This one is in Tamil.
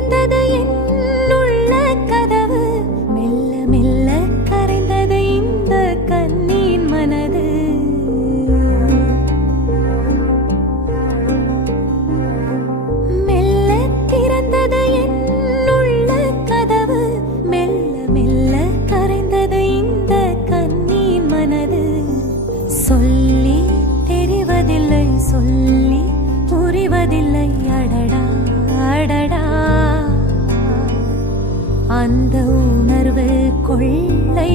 திறந்தது என்னுள்ள கதவு, மெல்ல மெல்ல கரைந்தது இந்த கண்ணின் மனது. மெல்ல திறந்தது என்னுள்ள கதவு, மெல்ல மெல்ல கரைந்தது இந்த கண்ணின் மனது. சொல்லி தெரிவதில்லை, சொல்லி புரிவதில்லை, அடடா அடடா. அந்த உணர்வு கொள்ளை